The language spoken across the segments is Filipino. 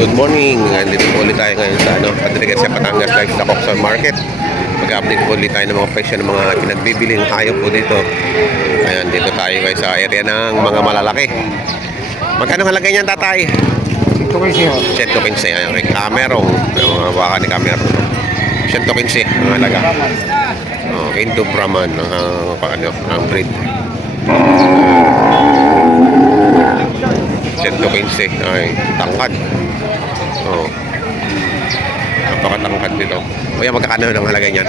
Good morning. Dito po ulit tayo ngayon sa Padre Garcia, Batangas guys, sa Coxon Market. Mag-update po ulit tayo ng mga presyo ng mga pinagbibiling hayop po dito. Ayan, dito tayo guys sa area ng mga malalaki. Magkano halagay niyan, tatay? 115. Ayan, kay Camerong. Mga baka ni Camerong. 115 ang halaga. Indo Brahman ang breed. 115 ay tangkad. Napakatangkad dito. O yan, magkakano ng halagay niyan?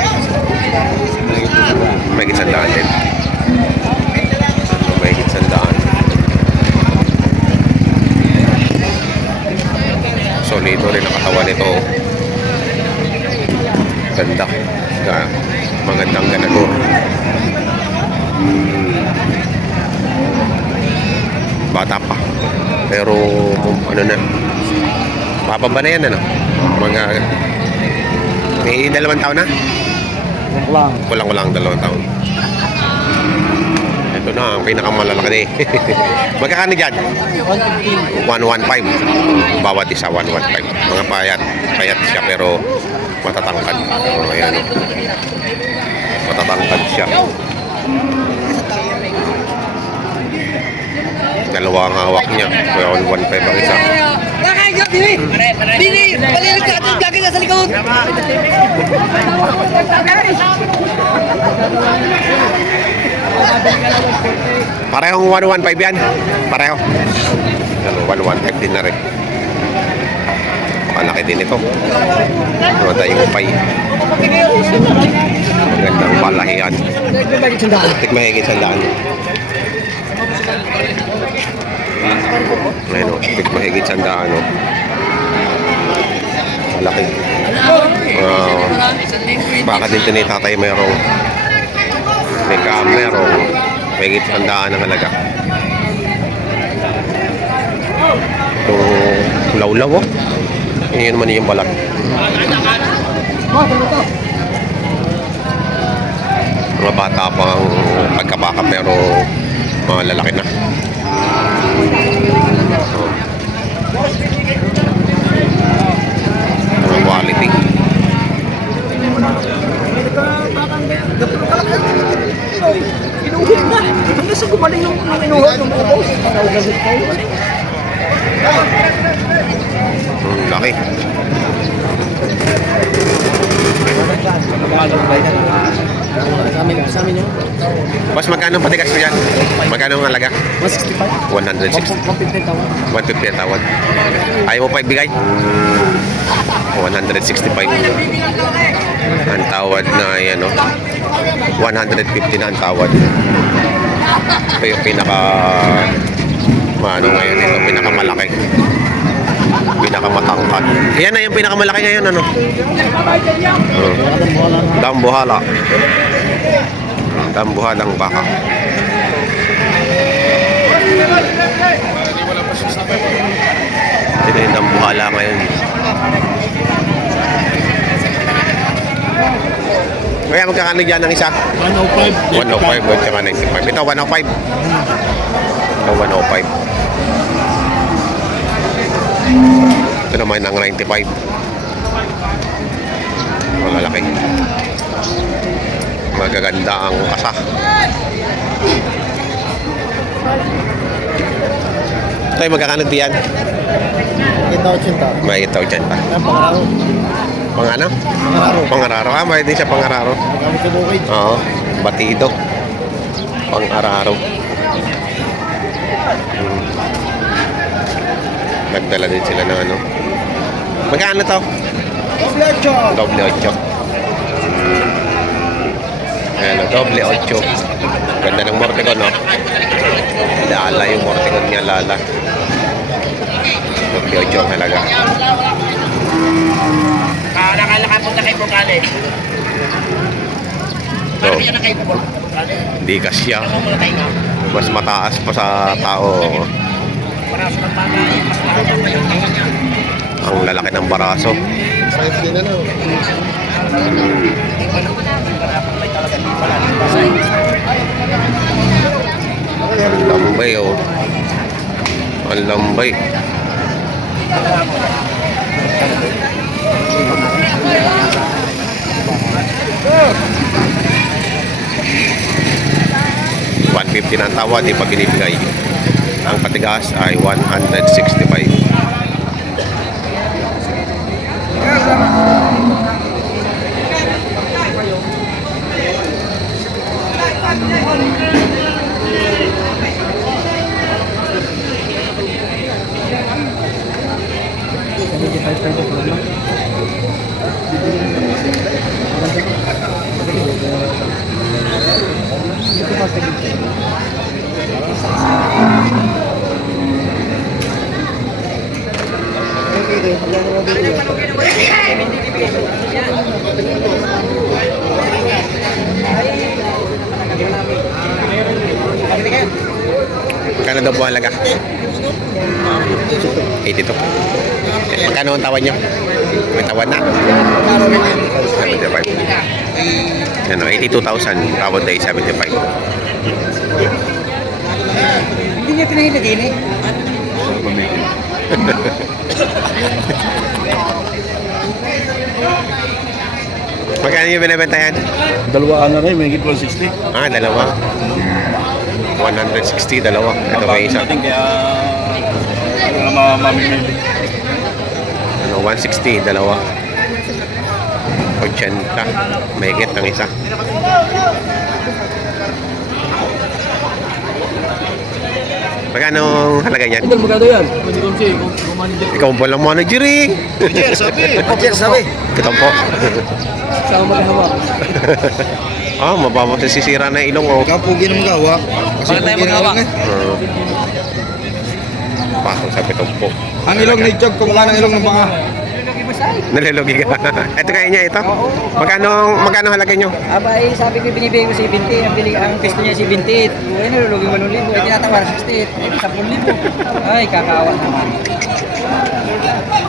May gisandaan din. May gisandaan. Solido rin ang katawan nito. Ganda. Magandang ganador. Bata pa. Pero ano na, mababa na yan, ano? Mga may 2 taon na? Kulang 2 taon. Ito na ang pinakamalalaki. Magkakano dyan? 115. Bawat isa 115. Mga payat siya pero matatangkad. Ayan, matatangkad siya. Dalawang hawak niya. Kaya 115 ang isa. Bili! Balilig ka ating vlogger na sa likod! Parehong 115 yan. Pareho. 115 din na rin. Makalaki din ito. Ano tayong pay. Magandang palahian. Tigmahigit sandaan. Ayan o, tigmahigit sandaan o. Malaki. Baka din ito ni tatay merong may kamerong mahigit sandaan ang halaga. Itong lawlaw o. Yun naman yung balat. Mga bata pang pagkabaka pero mga lalaki na. Mga quality. Inuhit na! Hanggang sa gumaling yung inuhit ng ubos. Laki. Sa amin yun. Boss, magkano ang patigas mo yan? Magkano ang halaga? 165. 160. 150 tawad. 150 ang tawad. Ayaw mo pa ibigay? 165. Ang tawad na yan, no? 150 na ang tawad. Ito yung pinaka ngayon ito, pinakamalaki. Pinakamatangkad. Yan na yung pinakamalaki ngayon, ano? Dambuhala. Dambuhalang baka. Ito yung dambuhala ngayon. Kaya magkakano dyan ng isa? 105. 105 at saka 95. Ito 105. Ito 105. Ito naman ang 95. Malalaki. Magaganda ang kasa. Ito yung magkakano diyan? May itaw dyan pa. Pangano? Pangararo. May din siya pangararo. Oo. Batido. Pangararo. Nagdala din sila ng ano. Magkano to? Doble 8. Ayan o, doble 8. Ganda ng Mortigon, no? Lala yung Mortigon niya, lala. Doble 8 ang halaga. Nakalakapot na kay Bugale. Ito. Hindi kasya. Mas mataas pa sa tao. Ang lalaki ng baraso. Lambay, oh. Ang lambay. $150 na ang tawad, di pa binibigay. Ang patigas ay 165. Magkano daw po halaga? 82. Magkano ang tawad nyo? May tawad na? 75. Ano, 82,000. Tawad ay 75. Hindi niya pinahilagin eh. Magkano yung binibenta yan? Dalawa na rin, may higit 160. Ah, dalawa. 160, dalawa. Ito may isa. Kaya mamimili. Ano, 160, dalawa. 80. Mahigit ang isa. Magkano ang halaga niyan? Idol, magkano yan? Ikaw po lang manager eh. Manager, sabi. Ito po. Sama maghawak. Ah, mababa sa sisira na ilong oh. Ikaw pugi na magawa. Kasi Bakit tayo pugi na magawa? ilong eh. Pasok sa pitong po. Ang ilong ni Job, kumukha ng ilong ng baka. Nalulugi ka. Ito kaya niya ito. Magkano halaga nyo? Aba, eh, sabi ko binibigay ko 70, ang pisto niya 70. Ay, nalulugi 8,000. Ay, tinatawar 60. Ay, 10,000. Ay, kakaawa naman.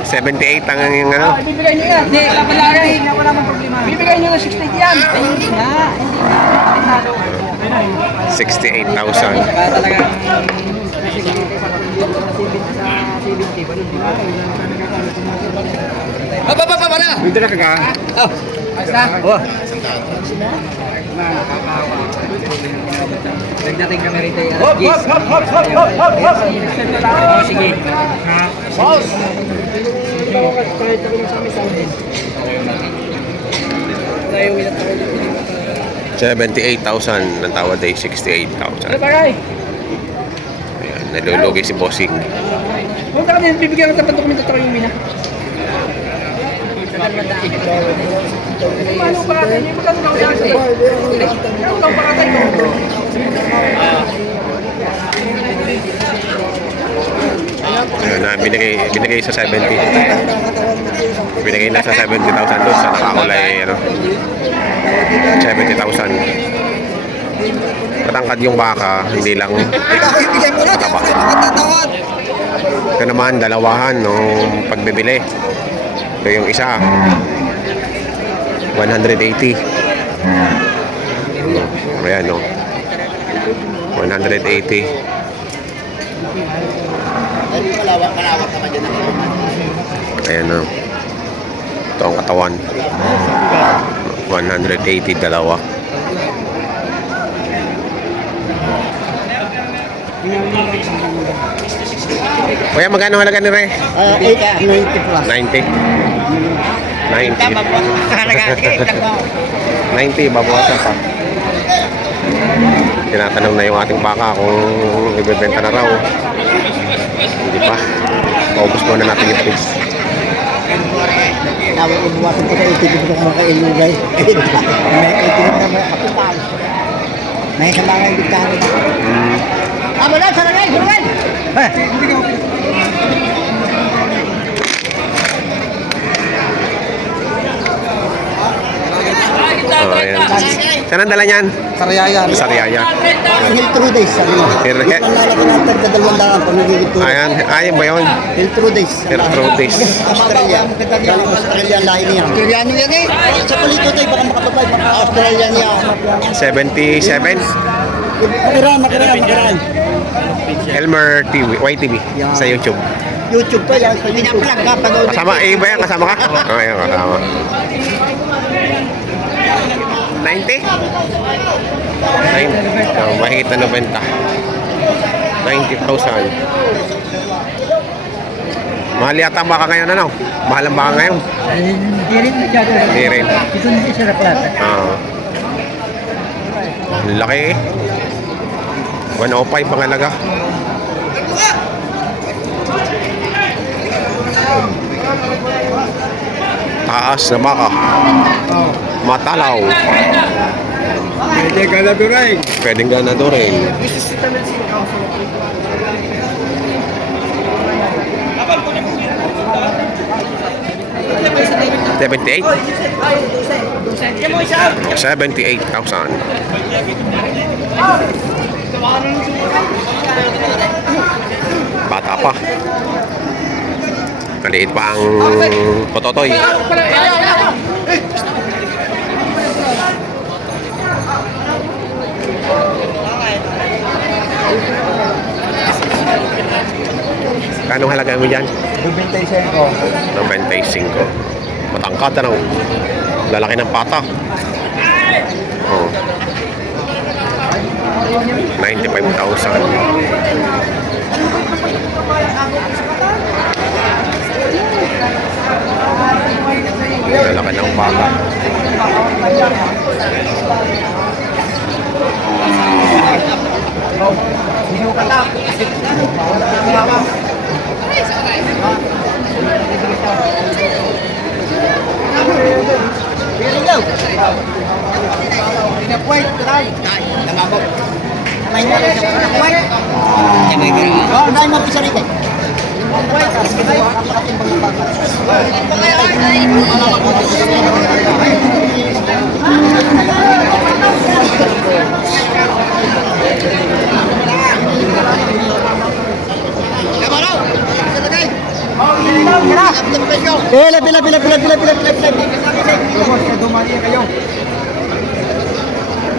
78 ang ano. Ay, bibigay niyo yan. Hindi, palagay. Wala namang problema. Bibigay niyo ng 60 yan. Ay, hindi nga. Hindi nga. 68,000. Kaya talagang Dito na kaga. nagdating kami rito yung Hop, hop, hop, hop, hop, hop, hop. sige. Boss! 78,000 ang tawad ay 68,000. Bagay. Ayan, nalulugi si Bossing. Huwag ka din, bibigyan ng tapat dokumento tayo yung mina. Paano pa natin? Yung magkano na ako sa akin? Ano pa natin? Ayan na, binigay sa 70. Binigay na sa 70,000 doon sa nakakulay, ano, 70,000. Patangkad yung baka, hindi lang Ibigay mo na, mataba. makatatawad. Ito naman, dalawahan nung pagbibili. Ito yung isa. 180. Ayan, no. 180. Ayan, no. Ito ang katawan. 180, dalawa. Kuya, magkano halaga ni Re? 90 plus. 90. 90. 90, babawasan pa. Tinatanong na yung ating baka kung ibebenta na raw. Hindi pa. Paubos muna natin yung pigs. Tawag ko buwasan ko sa 80 dito ko makailugay. May 80 na makapal. May sa mga ibigtari. Amo na, sarangay, sarangay! Oh, ayan. Saan ang dala niyan? Sarayayan. Sa Riyaya. Hill True Days, sabi mo. Hill- Lalaki na tagdadalawandaan pag nagigito. Ayan, ayun ba yun? Hill True Days. Hill True Days. Australia. Galing Australia lahi niya. Australiano yan eh. Sa palito tayo baka makatapay. Australia niya. 77. Makiran. Elmer TV, YTV sa YouTube. YouTube pa yan. Pinaplug ka, panood. Kasama, ba yan? Kasama ka? Oo, yan, kasama. 90? 90. Oh, mahigit na 90. 90,000. Mahal yata ang baka ngayon, ano? Mahal ang baka ngayon? Hindi rin masyado. Hindi rin. Ito na isa na plata. Ang laki eh. 105 ang halaga. Taas na baka. Matalaw. Pwede ganado rin. Pwedeng ganado rin. 78? 78,000. Bata pa. Maliit pa ang pototoy. Kanong halaga mo dyan? 25. 95. Matangkad na. Lalaki ng pata. Oh. 95,000. Lalaki ng pata.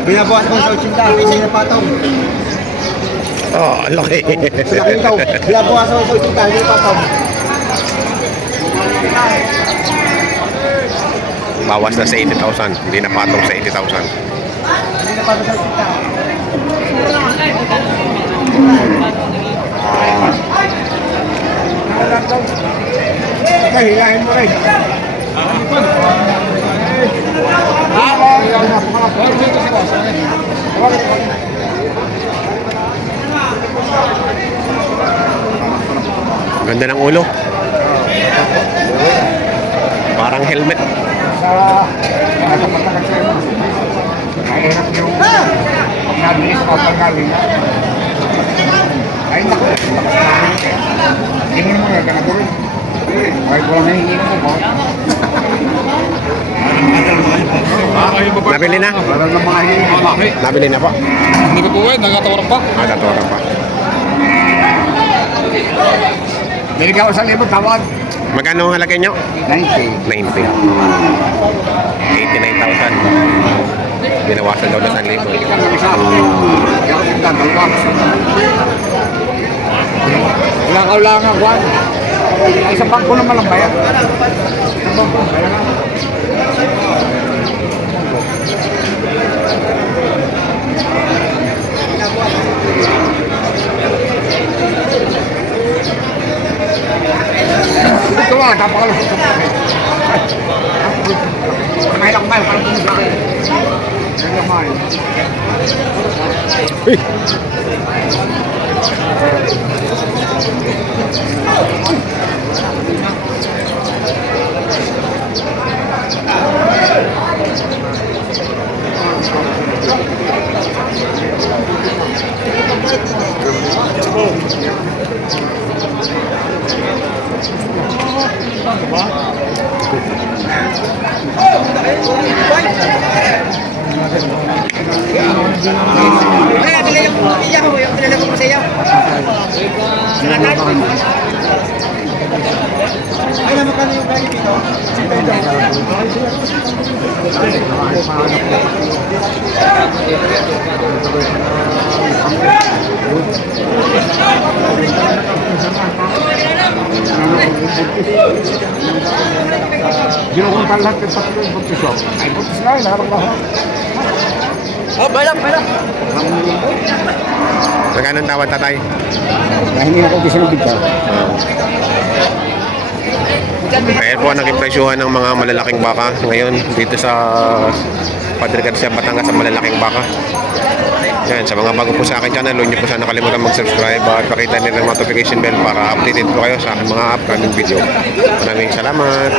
Binabawas mo sa 80, hindi na patong. Oh, laki. Laki daw. Binabawas mo sa 80, hindi na patong. Bawas na sa 80,000. Hindi na patong sa 80,000. Hindi na patong sa 80. Ay, hilahin mo rin. Ganda ng ulo. Parang helmet. Sa matagal sa'yo. Mahirap yung pag nabilis o pag galing. Ay, naku. Tingin mo na, ganito rin. Ay, kung nahingi mo mo. Nabili na? Parang ng mga hiling mo. Nabili na po. Hindi ko po eh, nagatawaran pa. Tatawaran pa. Binigyan ko sa libot, tawag. Magkano ang halaga nyo? 90. 90. 89,000. Binawasan daw na 1,000. Ikaw ng isa. Ikaw ng dalawa. Langaw-langaw lang ako. Ay, sa bangko naman ang bayan. Sa bangko, bayan na. Ito nga, napakalusot ko. Kumain ako ngayon, parang pumunta kayo. Kaya kumain. Uy! Ay, naman ka na yung kaya dito? Ginukuntan lahat yung pati yung buntis ko. Ay, buntis nga yun. Harap lahat. Oh, balak. Magkano ang tawad, tatay? Dahil hindi ako gusto ng bigyan. Ayan po ang naging presyuhan ng mga malalaking baka ngayon dito sa Padre Garcia, Batangas sa malalaking baka. Yan, sa mga bago po sa akin channel, huwag niyo po sana kalimutan mag-subscribe at pakita niyo ng notification bell para updated po kayo sa aking mga upcoming video. Maraming salamat.